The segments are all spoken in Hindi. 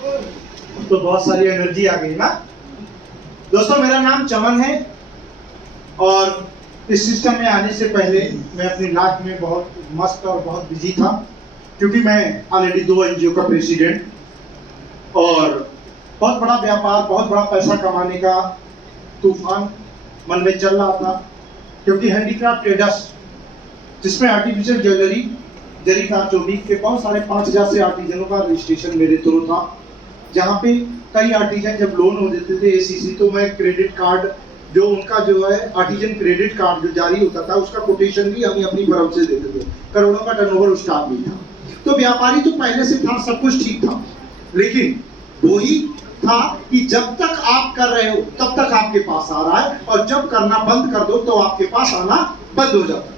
तो बहुत सारी एनर्जी आ गई ना। दोस्तों मेरा नाम चमन है और इस सिस्टम में आने से पहले मैं अपनी लाइफ में बहुत मस्त और बहुत बिजी था, क्योंकि मैं ऑलरेडी 2 एनजीओ का प्रेसिडेंट और बहुत बड़ा व्यापार, बहुत बड़ा पैसा कमाने का तूफान मन में चल रहा था। क्योंकि हैंडीक्राफ्ट ट्रेडर्स, जिसमें आर्टिफिशियल ज्वेलरी, जरी का चोरी के बहुत सारे 5000 से आर्टिजनों का रजिस्ट्रेशन मेरे थ्रू था, जहाँ पे कई आर्टिजन जब लोन हो देते थे एसीसी, तो मैं क्रेडिट कार्ड जो उनका जो है आर्टिजन क्रेडिट कार्ड जो जारी होता था, उसका कोटेशन भी हम अपनी तरफ से देते थे। करोड़ों का टर्नओवर उस टाइम भी था। तो व्यापारी तो पहले से था, सब कुछ ठीक था, लेकिन वही था कि जब तक आप कर रहे हो तब तक आपके पास आ रहा है, और जब करना बंद कर दो तो आपके पास आना बंद हो जाता है।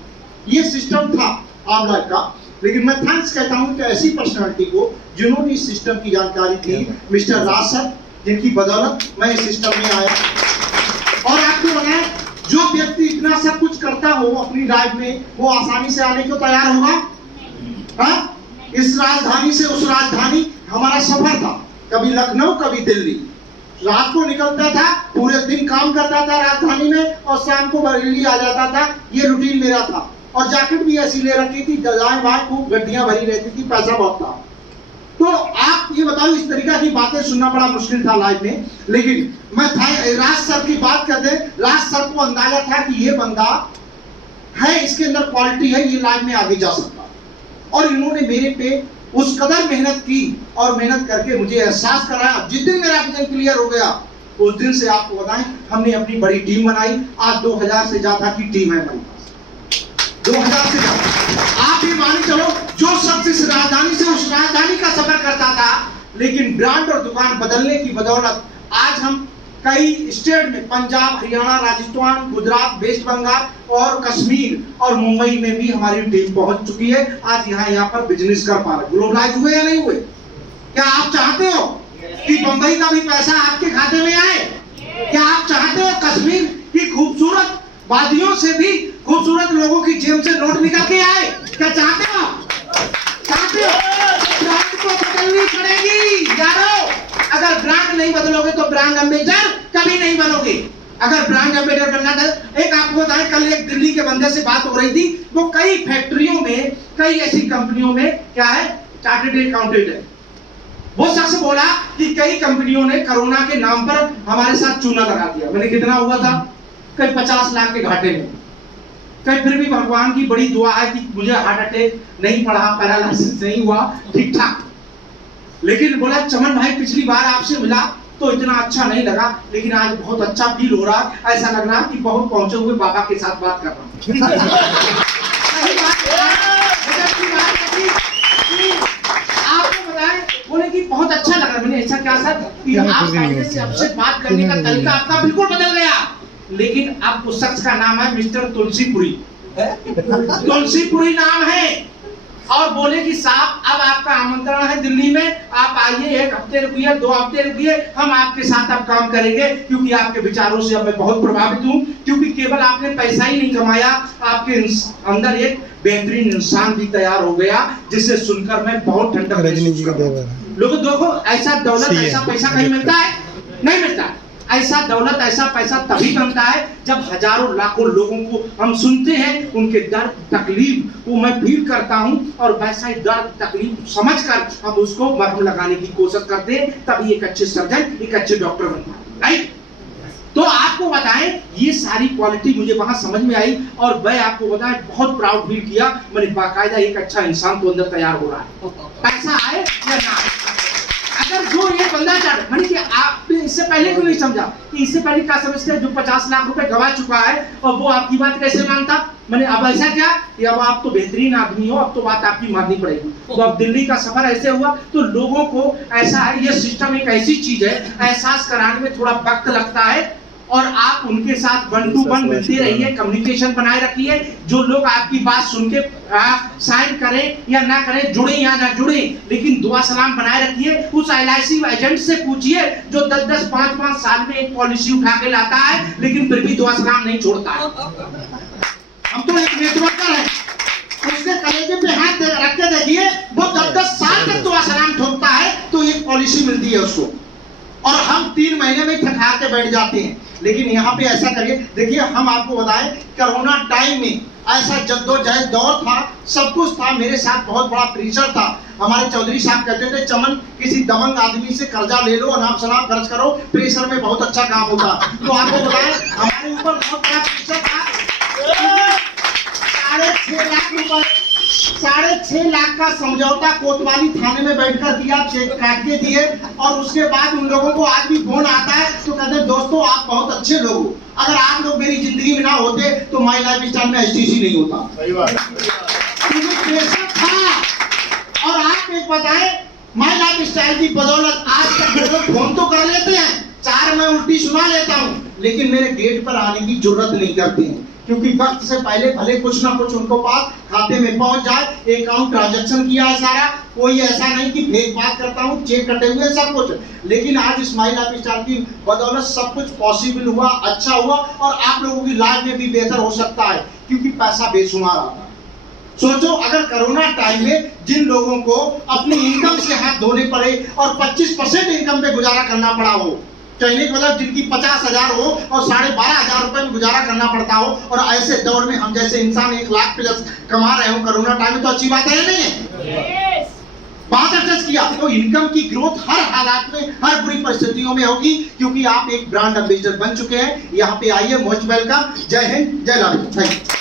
ये सिस्टम था आम लाइफ का। लेकिन मैं थैंक्स कहता हूं कि ऐसी पर्सनालिटी को जिन्होंने इस सिस्टम की जानकारी दी, मिस्टर राज सर, जिनकी बदौलत मैं इस सिस्टम में आया। और आपको बताएं, जो व्यक्ति इतना सब कुछ करता हो अपनी लाइफ में, वो आसानी से आने को तैयार होगा? हाँ? इस राजधानी से उस राजधानी हमारा सफर था, कभी लखनऊ कभी दिल्ली। रात को निकलता था, पूरे दिन काम करता था राजधानी में, और शाम को बरेली आ जाता था। ये रूटीन मेरा था। और जैकेट भी ऐसी ले रखी थी, दाएं बाएं खूब गड्डियां भरी रहती थी, पैसा बहुत था। तो आप ये बताओ, इस तरीका की बातें सुनना बड़ा मुश्किल था लाइफ में। लेकिन मैं राज सर की बात करते, राज सर को अंदाजा था कि ये बंदा है, इसके अंदर क्वालिटी है, ये लाइफ में आगे जा सकता। और इन्होंने मेरे पे उस कदर मेहनत की, और मेहनत करके मुझे एहसास कराया। जिस दिन मेरा विजन क्लियर हो गया, उस दिन से आपको बताएं, हमने अपनी बड़ी टीम बनाई। आज 2000 से ज्यादा की टीम है हमारे पास, 2000 से ज्यादा। आप ये मान चलो, जो शख्स इस राजधानी से उस राजधानी का सफर करता था, लेकिन ब्रांड और दुकान बदलने की बदौलत आज हम कई स्टेट में, पंजाब, हरियाणा, राजस्थान, गुजरात, वेस्ट बंगाल और कश्मीर और मुंबई में भी हमारी टीम पहुंच चुकी है। आज यहाँ पर बिजनेस कर पा रहे। ग्लोबलाइज हुए या नहीं हुए? क्या आप चाहते हो कि बंबई का भी पैसा आपके खाते में आए? क्या आप चाहते हो कश्मीर की खूबसूरत वादियों से भी खूबसूरत लोगों की जेब से नोट निकल के आए? क्या चाहते हो? चाहते हो? ब्रांड को बदलनी पड़ेगी यारो। अगर ब्रांड नहीं बदलोगे तो ब्रांड एम्बेसडर कभी नहीं बनोगे। अगर ब्रांड एम्बेसडर बनना था, एक आपको बताएं, कल एक दिल्ली के बंदे से बात हो रही थी, वो कई फैक्ट्रियों में, कई ऐसी कंपनियों में क्या है, चार्टर्ड अकाउंटेंट है। वो शख्स बोला कि कई कंपनियों ने कोरोना के नाम पर हमारे साथ चूना लगा दिया। मैंने कितना हुआ था? कई 50 लाख के घाटे में। कई फिर भी भगवान की बड़ी दुआ है कि मुझे हार्ट अटैक नहीं पड़ा, पैरालिसिस नहीं हुआ, ठीक ठाक। लेकिन बोला चमन भाई, पिछली बार आपसे मिला तो इतना अच्छा नहीं लगा, लेकिन आज बहुत अच्छा फील हो रहा है। ऐसा लग रहा है कि बहुत पहुंचे हुए बाबा के साथ बात कर रहा हूं। आपको बताएं, बोले कि बहुत अच्छा लग रहा है। मैंने ऐसा क्या सर कि आप से आपसे बात करने का तरीका आपका बिल्कुल बदल गया। लेकिन अब उस शख्स का नाम है मिस्टर तुलसीपुरी। तुलसीपुरी नाम है। और बोले कि साहब, अब आपका आमंत्रण है दिल्ली में, आप आइए, 1 हफ्ते रुकिए, 2 हफ्ते रुकिए, हम आपके साथ अब काम करेंगे, क्योंकि आपके विचारों से अब मैं बहुत प्रभावित हूँ। क्योंकि केवल आपने पैसा ही नहीं कमाया, आपके अंदर एक बेहतरीन इंसान भी तैयार हो गया, जिसे सुनकर मैं बहुत ठंडक लोगों। देखो, ऐसा दौलत, ऐसा पैसा कहीं मिलता है? नहीं मिलता। ऐसा दौलत, ऐसा पैसा तभी बनता है जब हजारों लाखों लोगों को हम सुनते हैं, उनके दर्द तकलीफ को मैं फील करता हूं, और वैसा ही दर्द तकलीफ समझकर हम उसको मरहम लगाने की कोशिश करते हैं। तभी एक अच्छे सर्जन, एक अच्छे डॉक्टर बनता है, राइट? तो आपको बताएं, ये सारी क्वालिटी मुझे वहां समझ में आई, और मैं आपको बताएं, बहुत प्राउड फील किया। मैंने बाकायदा एक अच्छा इंसान तो अंदर तैयार हो रहा है, पैसा आए या ना आए। अगर जो ये बंदा चाहता, मैंने कि आपने इससे पहले क्यों नहीं समझा कि इससे पहले क्या समझते हैं, जो 50 लाख रुपए गवा चुका है और वो आपकी बात कैसे मानता? मैंने अब ऐसा क्या कि अब आप तो बेहतरीन आदमी हो, अब तो बात आपकी माननी पड़ेगी। तो अब दिल्ली का सफर ऐसे हुआ। तो लोगों को ऐसा है, ये सिस्टम एक ऐसी चीज है, एहसास कराने में थोड़ा वक्त लगता है, और आप उनके साथ 1 to 1 मिलते रहिए, कम्युनिकेशन बनाए रखिए। जो लोग आपकी बात सुन के साइन करें या ना करें, जुड़े या ना जुड़े, लेकिन दुआ सलाम बनाए रखिए। उस LIC एजेंट से पूछिए जो 10-10, 5-5 साल में एक पॉलिसी उठा के लाता है, लेकिन फिर भी दुआ सलाम नहीं छोड़ता है। हम तो एक नेटवर्कर हैं, उसके कलेजे पे हाथ रख के देखिए, वो 10-10 साल तक तो आसराम ठोकता है तो एक पॉलिसी मिलती है उसको, और हम 3 महीने में थका के बैठ जाते हैं। लेकिन यहाँ पे ऐसा करिए, देखिए हम आपको बताएं, कोरोना टाइम में ऐसा जद्दोजहद दौर था, सब कुछ था, मेरे साथ बहुत बड़ा प्रेशर था। हमारे चौधरी साहब कहते थे, चमन किसी दबंग आदमी से कर्जा ले लो, अनाप शनाप खर्च करो, प्रेशर में बहुत अच्छा काम होता। तो आपको बताएं, हमारे ऊपर बहुत बड़ा प्रेशर था। 6.5 लाख का समझौता कोतवाली थाने में बैठकर किया, चेक काट के दिए, और उसके बाद उन लोगों को आज भी फोन आता है तो कहते हैं, दोस्तों आप बहुत अच्छे लोग हो, अगर आप लोग मेरी जिंदगी में ना होते तो माई लाइफ स्टाइल में एसटीसी नहीं होता। सही बात। प्रेशर था। और आप एक बताएं, माई लाइफ स्टाइल की बदौलत आज तक लोग फोन तो कर लेते हैं, 4 मैं उल्टी सुना लेता हूं, लेकिन मेरे गेट पर आने की जरूरत नहीं करते हैं, क्योंकि वक्त से पहले भले कुछ ना कुछ उनको पास खाते में पहुंच जाए, अकाउंट ट्रांजैक्शन किया है सारा, कोई ऐसा नहीं कि फेक बात करता हूं, चेक कटे हुए सब कुछ। लेकिन आज स्माइल लाइफ स्टाइल की बदौलत सब कुछ पॉसिबल हुआ, अच्छा हुआ, और आप लोगों की लाइफ में भी बेहतर हो सकता है, क्योंकि पैसा बेशुमार आता है। सोचो, अगर कोरोना टाइम में जिन लोगों को अपनी इनकम से हाथ धोने पड़े और 25% इनकम पे गुजारा करना पड़ा हो, कहने का मतलब जिनकी 50,000 हो और 12,500 रुपए में गुजारा करना पड़ता हो, और ऐसे दौर में हम जैसे इंसान 1 लाख प्लस कमा रहे हो कोरोना टाइम में, तो अच्छी बात है नहीं है? बात टच किया तो इनकम की ग्रोथ हर हालात में, हर बुरी परिस्थितियों में होगी, क्योंकि आप एक ब्रांड एम्बेसडर बन चुके हैं। यहाँ पे आइए, मोस्ट वेलकम। जय हिंद, जय लाल। Thank you.